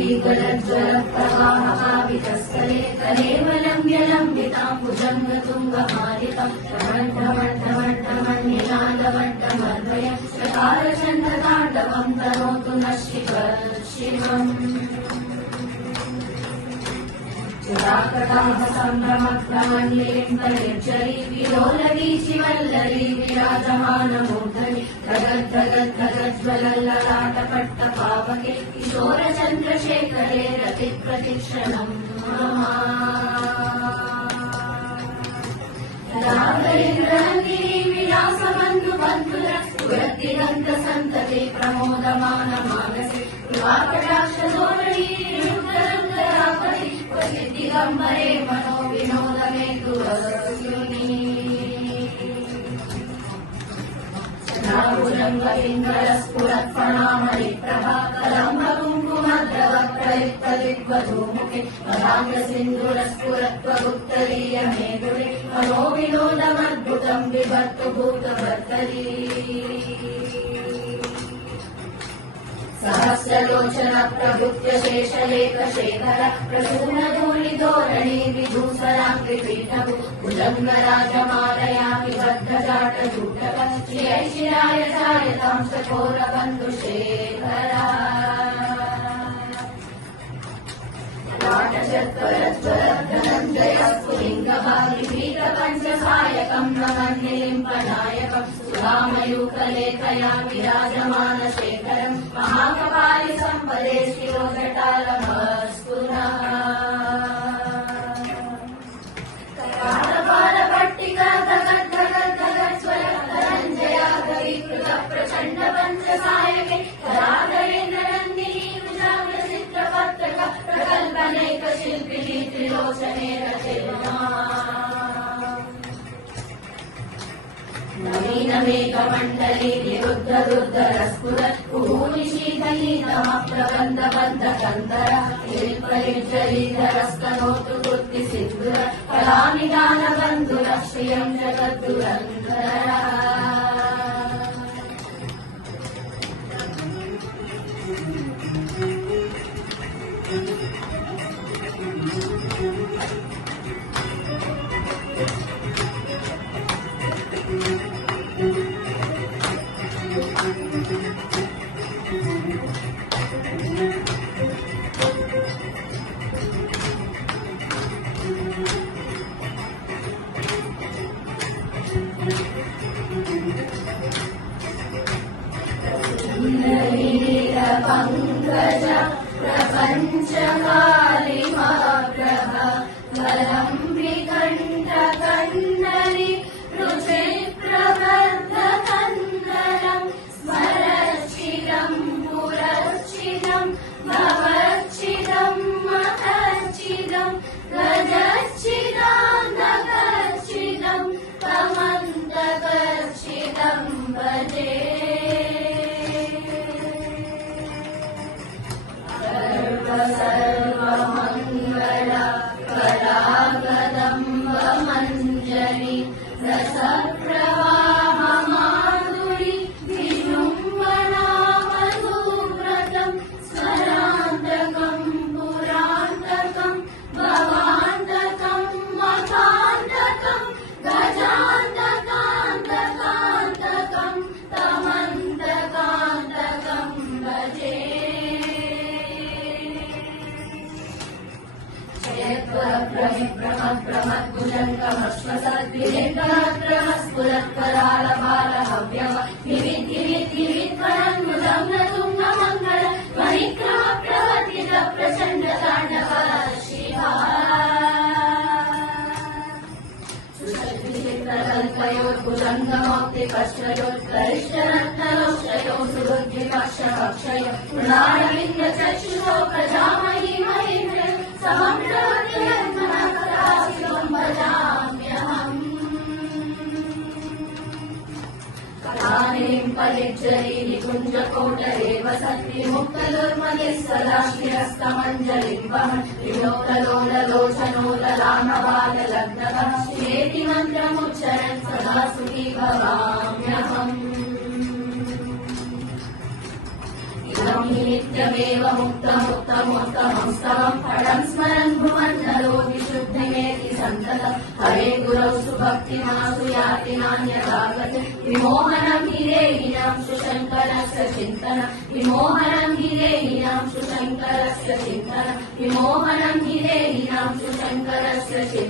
पीतवाहकावितस्तले कलेवलम्ब्यलम्बिताम्बुजङ्गतुङ्गमालिकम् टमण्टमण्टमण्टमण्निनादवट्टमर्वय चकारचण्डताण्डवम् तनोतु नः शिवम् चिराकटाः सम्भ्रमभ्रमण्यलिम्बनिर्झरी विलोलवीचिवल्लरी विराजमानमूर्धनि धगज्वलल्ललाटपट्टपावके किशोरचन्द्रशेखरे रतिप्रतिक्षणम् रागेन्द्रनन्दिनी विलासबन्धुबन्धुर स्फुरद्दिगन्तसन्तते प्रमोदमानमानसे कृपाकटाक्षधोरणी दिगम्बरे मनो विनोदमे दुरस्युनि नाभुजङ्गलिङ्गलस्फुरत्फणामणिप्रभा कलम्बकुङ्कुमद्रवप्रयुक्तदिग्वधूमुखे पदाङ्गसिन्दूरस्फुरत्वगुप्तरीयमेधुरे मनो विनोदमद्भुतम् बिभर्तु भूतभर्तरी सहस्रलोचन प्रभुत्य शेषलेखशेखर प्रसूनधूलिधोरणी विभूषणाङ्कृपीठभु भुजङ्गराजमालया विबद्धजाटजूटक श्रियैशिराय जायतां चकोरबन्धुशेखरा स्फुलिङ्गभागिपीठपञ्चसायकम् नमन्निलिम्पनायकम् सुधामयूखलेखया विराजमानशेखरम् महाकपालि सम्पदे शिरोजटालमस्तु नः पालपट्टिका धगद्धगद्धगज्वलधनञ्जयाधरीकृत प्रचण्ड पञ्चसायके राघवेन्द्रनन्दिनी विजाग्रचित्रपत्रक प्रकल्पनैकशिल्पिनी त्रिलोचने रचना नवीनमेकमण्डली निरुद्धरुद्धरस्फुरत् कुहूनिशीतलीतमप्रबन्धबद्धकन्दर शिल्पनिर्जरीधरस्तनोतु कृत्तिसिन्धुर कलानिदानबन्धुरः श्रियम् जगद्दुरन्धरः पंकज प्रपंचकालिमाग्रह वलम्बिकण्ठकण्डली रुचिप्रवर्धकन्दरम् स्मरच्छिदम् पुरच्छिदम् भवच्छिदम् महच्छिदम् गजच्छिदान्तकच्छिदम् तमन्तकच्छिदम् भजे सर्वमङ्गल कलाकदम्बमञ्जरी रसप्रवाह माधुरी विजृम्भणा मधुव्रतम् स्वरान्तकम् पुरान्तकम् भवान्तकम् मखान्तकम् गजान्तकान्तकान्तकम् तमन्तकान्तकम् भजे प्रमद्भुजङ्गमश्वसद्विजङ्गमस्फुरत्करालबालहव्यव विविद्विविद्विविद्वरन्मुदङ्गतुङ्गमङ्गल मणिक्रमप्रवर्तित प्रचण्डताण्डव शिवा सुचित्रकल्पयोर्भुजङ्गमौक्तिकश्रयोत्करिष्ठरत्नलोष्टयो सुबुद्धिपक्षभक्षयो मृणाललिङ्गचक्षुषो प्रजामहि महेन्द्र समं प्रवर्तयन्मनकराशिवं भजाम्यहम् कलानीं परिज्जरी निकुञ्जकोटरेव सद्विमुक्तदुर्मदिः सदा शिरस्तमञ्जलिं वहन् विलोकलोललोचनोललामबाललग्नकः श्रेति मन्त्रमुच्चरन् सदा सुखी भवाम्यहम् इदं हि नित्यमेव तदेव मुक्तमुत्तमोत्तमं स्तवं फलं स्मरन् भुवन्नरो विशुद्धिमेति सन्ततं हरे गुरौ सुभक्तिमासु याति नान्यथागत विमोहनं हि देहिनां सुशङ्करस्य चिन्तनं विमोहनं हि देहिनां सुशङ्करस्य चिन्तनं विमोहनं हि देहिनां सुशङ्करस्य चिन्तनं